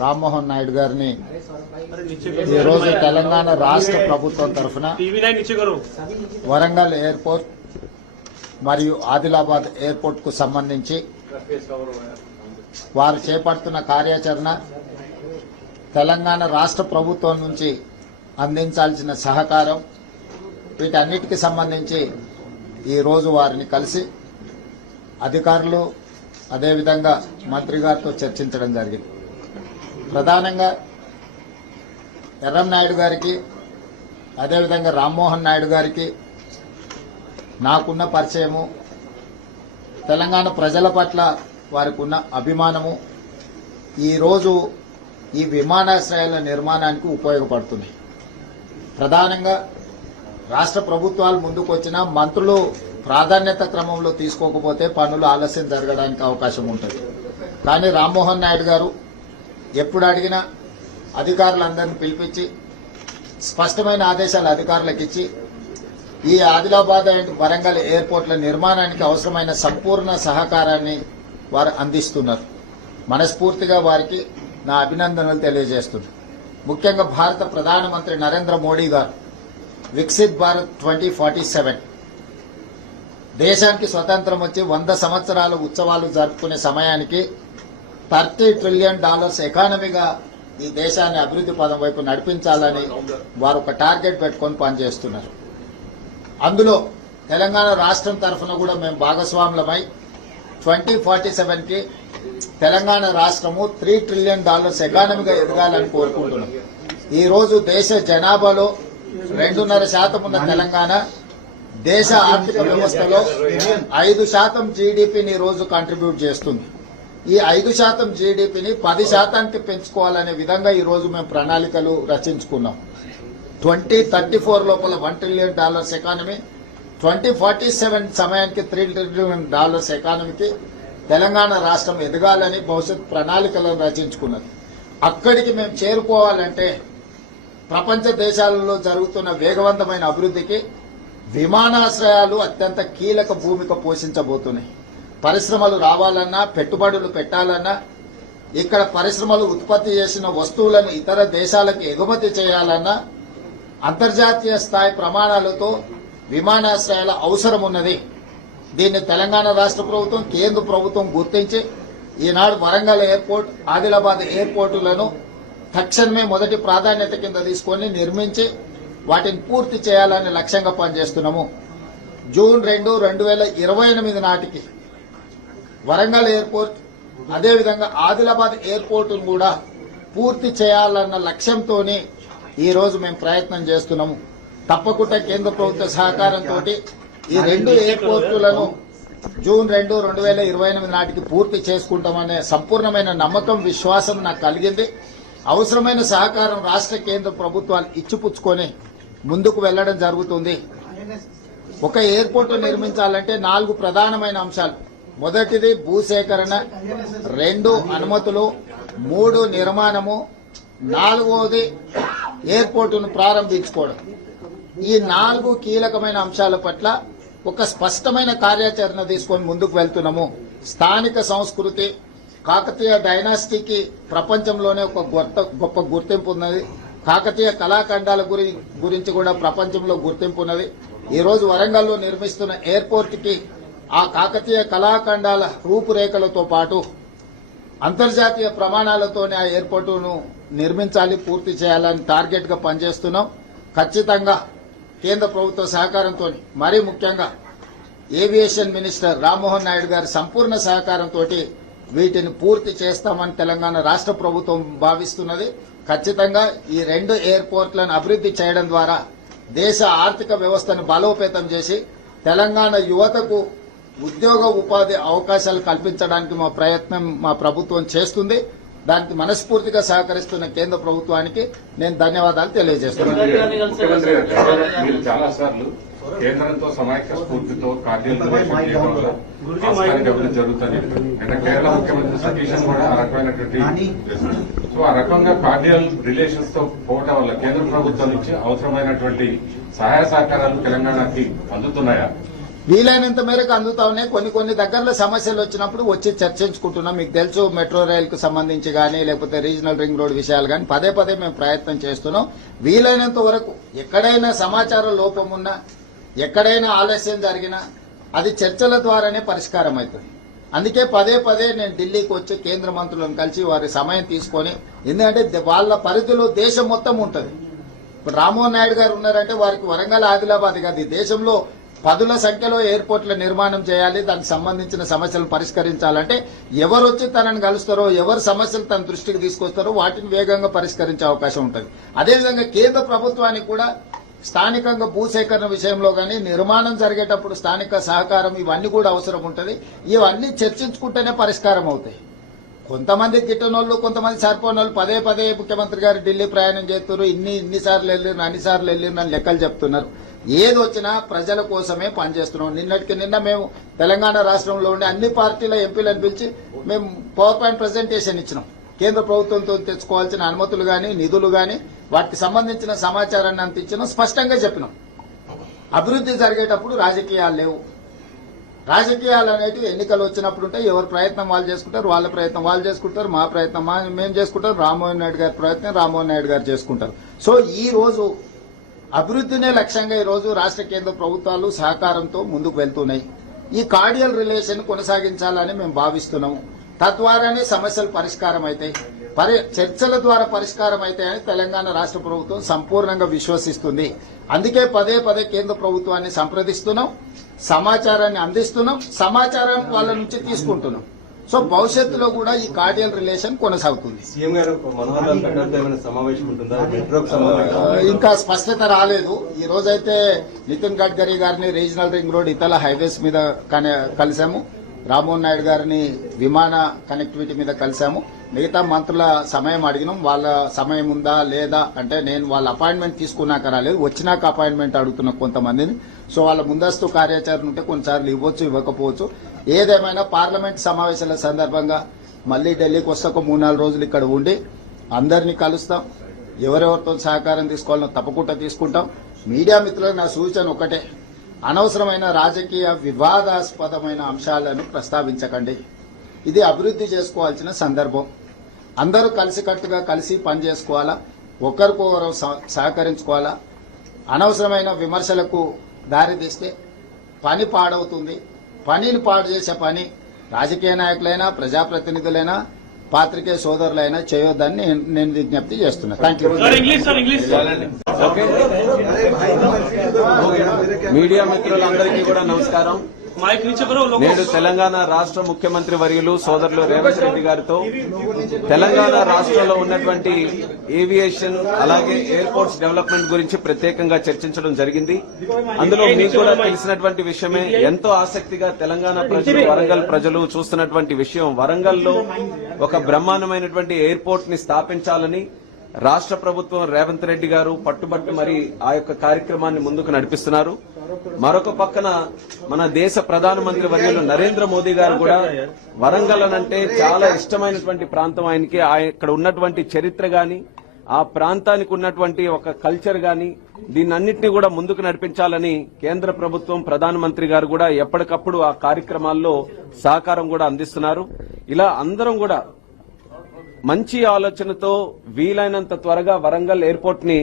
రామ్మోహన్ నాయుడు గారిని ఈ రోజు తెలంగాణ రాష్ట్ర ప్రభుత్వం తరఫున వరంగల్ ఎయిర్పోర్ట్ మరియు ఆదిలాబాద్ ఎయిర్పోర్ట్ కు సంబంధించి వారు చేపడుతున్న కార్యాచరణ, తెలంగాణ రాష్ట్ర ప్రభుత్వం నుంచి అందించాల్సిన సహకారం, వీటన్నిటికి సంబంధించి ఈ రోజు వారిని కలిసి అధికారులు అదేవిధంగా మంత్రి గారితో చర్చించడం జరిగింది. ప్రధానంగా ఎర్రంనాయుడు గారికి అదేవిధంగా రామ్మోహన్ నాయుడు గారికి నాకున్న పరిచయము, తెలంగాణ ప్రజల పట్ల వారికి ఉన్న అభిమానము ఈరోజు ఈ విమానాశ్రయాల నిర్మాణానికి ఉపయోగపడుతుంది. ప్రధానంగా రాష్ట్ర ప్రభుత్వాలు ముందుకు వచ్చినా మంత్రులు ప్రాధాన్యత క్రమంలో తీసుకోకపోతే పనులు ఆలస్యం జరగడానికి అవకాశం ఉంటుంది. కానీ రామ్మోహన్ నాయుడు గారు ఎప్పుడు అడిగినా అధికారులందరినీ పిలిపించి స్పష్టమైన ఆదేశాలు అధికారులకు ఇచ్చి ఈ ఆదిలాబాద్ అండ్ వరంగల్ ఎయిర్పోర్ట్ల నిర్మాణానికి అవసరమైన సంపూర్ణ సహకారాన్ని వారు అందిస్తున్నారు. మనస్ఫూర్తిగా వారికి నా అభినందనలు తెలియజేస్తున్నారు. ముఖ్యంగా భారత ప్రధానమంత్రి నరేంద్ర మోడీ గారు వికసిత్ భారత్ 2047 దేశానికి స్వతంత్రం వచ్చి 100 సంవత్సరాల ఉత్సవాలు జరుపుకునే సమయానికి $30 ట్రిలియన్ ఎకానమీగా ఈ దేశాన్ని అభివృద్ధి పదం వైపు నడిపించాలని వారు ఒక టార్గెట్ పెట్టుకొని పనిచేస్తున్నారు. అందులో తెలంగాణ రాష్ట్రం తరఫున కూడా మేము భాగస్వాములమై 2047కి తెలంగాణ రాష్ట్రము $3 ట్రిలియన్ ఎకానమీగా ఎదగాలని కోరుకుంటున్నాం. ఈ రోజు దేశ జనాభాలో 2.5% ఉన్న తెలంగాణ దేశ ఆర్థిక వ్యవస్థలో 5% జీడీపీని రోజు కంట్రిబ్యూట్ చేస్తుంది. ఈ 5% జీడీపీని 10%కి పెంచుకోవాలనే విధంగా ఈ రోజు మేము ప్రణాళికలు రచించుకున్నాం. 2034 లోపల $1 ట్రిలియన్ ఎకానమీ, 2047 సమయానికి $3 ట్రిలియన్ ఎకానమీకి తెలంగాణ రాష్ట్రం ఎదగాలని భవిష్యత్ ప్రణాళికలను రచించుకున్నది. అక్కడికి మేము చేరుకోవాలంటే ప్రపంచ దేశాలలో జరుగుతున్న వేగవంతమైన అభివృద్ధికి విమానాశ్రయాలు అత్యంత కీలక భూమిక పోషించబోతున్నాయి. పరిశ్రమలు రావాలన్నా, పెట్టుబడులు పెట్టాలన్నా, ఇక్కడ పరిశ్రమలు ఉత్పత్తి చేసిన వస్తువులను ఇతర దేశాలకు ఎగుమతి చేయాలన్నా అంతర్జాతీయ స్థాయి ప్రమాణాలతో విమానాశ్రయాల అవసరం ఉన్నది. దీన్ని తెలంగాణ రాష్ట్ర ప్రభుత్వం, కేంద్ర ప్రభుత్వం గుర్తించి ఈనాడు వరంగల్ ఎయిర్పోర్ట్, ఆదిలాబాద్ ఎయిర్పోర్టులను తక్షణమే మొదటి ప్రాధాన్యత కింద తీసుకొని నిర్మించి వాటిని పూర్తి చేయాలని లక్ష్యంగా పనిచేస్తున్నాము. జూన్ 2, 2028 నాటికి వరంగల్ ఎయిర్పోర్ట్ అదేవిధంగా ఆదిలాబాద్ ఎయిర్పోర్టును కూడా పూర్తి చేయాలన్న లక్ష్యంతో ఈ రోజు మేము ప్రయత్నం చేస్తున్నాము. తప్పకుండా కేంద్ర ప్రభుత్వ సహకారంతో ఈ 2 ఎయిర్పోర్టులను జూన్ 2, 2028 నాటికి పూర్తి చేసుకుంటామనే సంపూర్ణమైన నమ్మకం, విశ్వాసం నాకు కలిగింది. అవసరమైన సహకారం రాష్ట్ర కేంద్ర ప్రభుత్వాలు ఇచ్చిపుచ్చుకొని ముందుకు వెళ్లడం జరుగుతుంది. ఒక ఎయిర్పోర్ట్ నిర్మించాలంటే 4 ప్రధానమైన అంశాలు. మొదటిది భూసేకరణ, 2 అనుమతులు, 3 నిర్మాణము, 4వది ఎయిర్పోర్టును ప్రారంభించుకోవడం. ఈ 4 కీలకమైన అంశాల పట్ల ఒక స్పష్టమైన కార్యాచరణ తీసుకొని ముందుకు వెళ్తున్నాము. స్థానిక సంస్కృతి, కాకతీయ డైనాసిటీకి ప్రపంచంలోనే ఒక గొప్ప గుర్తింపు ఉన్నది. కాకతీయ కళాఖండాల గురించి కూడా ప్రపంచంలో గుర్తింపు ఉన్నది. ఈ రోజు వరంగల్లో నిర్మిస్తున్న ఎయిర్పోర్ట్ కి ఆ కాకతీయ కళాఖండాల రూపురేఖలతో పాటు అంతర్జాతీయ ప్రమాణాలతోనే ఆ ఎయిర్పోర్టును నిర్మించాలి, పూర్తి చేయాలని టార్గెట్ గా పనిచేస్తున్నాం. ఖచ్చితంగా కేంద్ర ప్రభుత్వ సహకారంతో, మరీ ముఖ్యంగా ఏవియేషన్ మినిస్టర్ రామ్మోహన్ నాయుడు గారి సంపూర్ణ సహకారంతో వీటిని పూర్తి చేస్తామని తెలంగాణ రాష్ట్ర ప్రభుత్వం భావిస్తున్నది. ఖచ్చితంగా ఈ 2 ఎయిర్పోర్ట్లను అభివృద్ధి చేయడం ద్వారా దేశ ఆర్థిక వ్యవస్థను బలోపేతం చేసి తెలంగాణ యువతకు ఉద్యోగ ఉపాధి అవకాశాలు కల్పించడానికి మా ప్రభుత్వం చేస్తుంది. దానికి మనస్ఫూర్తిగా సహకరిస్తున్న కేంద్ర ప్రభుత్వానికి నేను ధన్యవాదాలు తెలియజేస్తున్నాను. కేంద్రంతో సమైక్య స్ఫూర్తితో కార్డియల్ అభివృద్ధి జరుగుతుంది. అంటే కేరళ ముఖ్యమంత్రి సతీశన్ కూడా ఆ రకమైనటువంటి ఆ రకంగా కార్డియల్ రిలేషన్స్ తో పోవడం వల్ల కేంద్ర ప్రభుత్వం నుంచి అవసరమైనటువంటి సహాయ సహకారాలు తెలంగాణకి అందుతున్నాయా? వీలైనంత మేరకు అందుతా ఉన్నాయి. కొన్ని దగ్గరలో సమస్యలు వచ్చినప్పుడు వచ్చి చర్చించుకుంటున్నాం. మీకు తెలుసు, మెట్రో రైల్ కు సంబంధించి కానీ లేకపోతే రీజనల్ రింగ్ రోడ్ విషయాలు కానీ పదే మేము ప్రయత్నం చేస్తున్నాం. వీలైనంత వరకు ఎక్కడైనా సమాచార లోపం ఉన్నా, ఎక్కడైనా ఆలస్యం జరిగినా అది చర్చల ద్వారానే పరిష్కారం అవుతుంది. అందుకే పదే నేను ఢిల్లీకి వచ్చి కేంద్ర మంత్రులను కలిసి వారి సమయం తీసుకొని, ఎందుకంటే వాళ్ళ పరిధిలో దేశం మొత్తం ఉంటుంది. ఇప్పుడు రామ్మోహన్ నాయుడు గారు ఉన్నారంటే వారికి వరంగల్, ఆదిలాబాద్ కాదు, దేశంలో పదుల సంఖ్యలో ఎయిర్పోర్ట్ల నిర్మాణం చేయాలి, దానికి సంబంధించిన సమస్యలు పరిష్కరించాలంటే ఎవరు వచ్చి తనని కలుస్తారో, ఎవరు సమస్యలు తన దృష్టికి తీసుకొస్తారో వాటిని వేగంగా పరిష్కరించే అవకాశం ఉంటుంది. అదేవిధంగా కేంద్ర ప్రభుత్వానికి కూడా స్థానికంగా భూసేకరణ విషయంలో కానీ, నిర్మాణం జరిగేటప్పుడు స్థానిక సహకారం ఇవన్నీ కూడా అవసరం ఉంటుంది. ఇవన్నీ చర్చించుకుంటేనే పరిష్కారం అవుతాయి. కొంతమంది గిట్టనోళ్ళు, కొంతమంది సరిపోనోళ్ళు పదే ముఖ్యమంత్రి గారు ఢిల్లీ ప్రయాణం చేస్తున్నారు, ఇన్నిసార్లు వెళ్ళిరు, అన్నిసార్లు వెళ్ళిరు అని లెక్కలు చెప్తున్నారు. ఏది వచ్చినా ప్రజల కోసమే పనిచేస్తున్నాం. నిన్న మేము తెలంగాణ రాష్ట్రంలో ఉండే అన్ని పార్టీల ఎంపీలను పిలిచి మేము పవర్ పాయింట్ ప్రజెంటేషన్ ఇచ్చినాం. కేంద్ర ప్రభుత్వంతో తెచ్చుకోవాల్సిన అనుమతులు గాని, నిధులు గాని, వాటికి సంబంధించిన సమాచారాన్ని అంత ఇచ్చినాం. స్పష్టంగా చెప్పినాం, అభివృద్ధి జరిగేటప్పుడు రాజకీయాలు లేవు. రాజకీయాలు అనేవి ఎన్నికలు వచ్చినప్పుడు ఉంటాయి. ఎవరి ప్రయత్నం వాళ్ళు చేసుకుంటారు, వాళ్ళ ప్రయత్నం వాళ్ళు చేసుకుంటారు, మా ప్రయత్నం మేము చేసుకుంటాం, రామ్మోహన్ నాయుడు గారి ప్రయత్నం రామ్మోహన్ నాయుడు గారు చేసుకుంటారు. సో ఈ రోజు అభివృద్ధినే లక్ష్యంగా ఈ రోజు రాష్ట్ర కేంద్ర ప్రభుత్వాలు సహకారంతో ముందుకు వెళ్తున్నాయి. ఈ కార్డియల్ రిలేషన్ కొనసాగించాలని మేము భావిస్తున్నాము. తద్వారానే సమస్యలు పరిష్కారం అవుతాయి. చర్చల ద్వారా పరిష్కారం అవుతాయని తెలంగాణ రాష్ట్ర ప్రభుత్వం సంపూర్ణంగా విశ్వసిస్తుంది. అందుకే పదే కేంద్ర ప్రభుత్వాన్ని సంప్రదిస్తున్నాం, సమాచారాన్ని అందిస్తున్నాం, సమాచారం వాళ్ళ నుంచి తీసుకుంటున్నాం. సో భవిష్యత్తులో కూడా ఈ కార్డియల్ రిలేషన్ కొనసాగుతుంది. సీఎం గారు మనోహర్ లాల్ ఖట్టర్ తో ఏమైనా సమావేశం ఉంటుందా? మెట్రోకు సంబంధించి ఇంకా స్పష్టత రాలేదు. ఈ రోజైతే నితిన్ గడ్కరీ గారిని రీజనల్ రింగ్ రోడ్ ఇతర హైవేస్ మీద కలిశాము. రామ్మోహన్ నాయుడు గారిని విమాన కనెక్టివిటీ మీద కలిశాము. మిగతా మంత్రుల సమయం అడిగినాం. వాళ్ళ సమయం ఉందా లేదా అంటే, నేను వాళ్ళ అపాయింట్మెంట్ తీసుకున్నాక రాలేదు, వచ్చినాక అపాయింట్మెంట్ అడుగుతున్నా కొంతమందిని. సో వాళ్ళ ముందస్తు కార్యాచరణ ఉంటే కొన్నిసార్లు ఇవ్వచ్చు, ఇవ్వకపోవచ్చు. ఏదేమైనా పార్లమెంట్ సమావేశాల సందర్భంగా మళ్లీ ఢిల్లీకి వస్తే ఒక 3-4 రోజులు ఇక్కడ ఉండి అందరినీ కలుస్తాం. ఎవరెవరితో సహకారం తీసుకోవాలో తప్పకుండా తీసుకుంటాం. మీడియా మిత్రులకు నా సూచన ఒకటే, అనవసరమైన రాజకీయ వివాదాస్పదమైన అంశాలను ప్రస్తావించకండి. ఇది అభివృద్ధి చేసుకోవాల్సిన సందర్భం. అందరూ కలిసికట్టుగా కలిసి పని చేసుకోవాలా, ఒకరికొకరు సహకరించుకోవాలా. అనవసరమైన విమర్శలకు దారితీస్తే పని పాడవుతుంది. పనిని పాడు చేసే పని రాజకీయ నాయకులైనా, ప్రజాప్రతినిధులైనా, పాత్రికేయ సోదరులైనా చేయొద్దని నేను విజ్ఞప్తి చేస్తున్నాను. Thank you. మీడియా మిత్రులందరికీ కూడా నమస్కారం. నేడు తెలంగాణ రాష్ట్ర ముఖ్యమంత్రి వర్యులు సోదరులు రేవంత్ రెడ్డి గారితో తెలంగాణ రాష్ట్రంలో ఉన్నటువంటి ఏవియేషన్ అలాగే ఎయిర్పోర్ట్స్ డెవలప్మెంట్ గురించి ప్రత్యేకంగా చర్చించడం జరిగింది. అందులో మీకు కూడా తెలిసినటువంటి విషయమే, ఎంతో ఆసక్తిగా తెలంగాణ ప్రజలు, వరంగల్ ప్రజలు చూస్తున్నటువంటి విషయం, వరంగల్లో ఒక బ్రహ్మాండమైనటువంటి ఎయిర్పోర్ట్ ని స్థాపించాలని రాష్ట్ర ప్రభుత్వం రేవంత్ రెడ్డి గారు పట్టుబట్టి మరి ఆ యొక్క కార్యక్రమాన్ని ముందుకు నడిపిస్తున్నారు. మరొక పక్కన మన దేశ ప్రధానమంత్రి వర్యులు నరేంద్ర మోదీ గారు కూడా వరంగల్ అనంటే చాలా ఇష్టమైనటువంటి ప్రాంతం ఆయనకి. ఇక్కడ ఉన్నటువంటి చరిత్ర గాని, ఆ ప్రాంతానికి ఉన్నటువంటి ఒక కల్చర్ గాని, దీన్నన్నింటినీ కూడా ముందుకు నడిపించాలని కేంద్ర ప్రభుత్వం, ప్రధానమంత్రి గారు కూడా ఎప్పటికప్పుడు ఆ కార్యక్రమాల్లో సహకారం కూడా అందిస్తున్నారు. ఇలా అందరం కూడా మంచి ఆలోచనతో వీలైనంత త్వరగా వరంగల్ ఎయిర్పోర్ట్ ని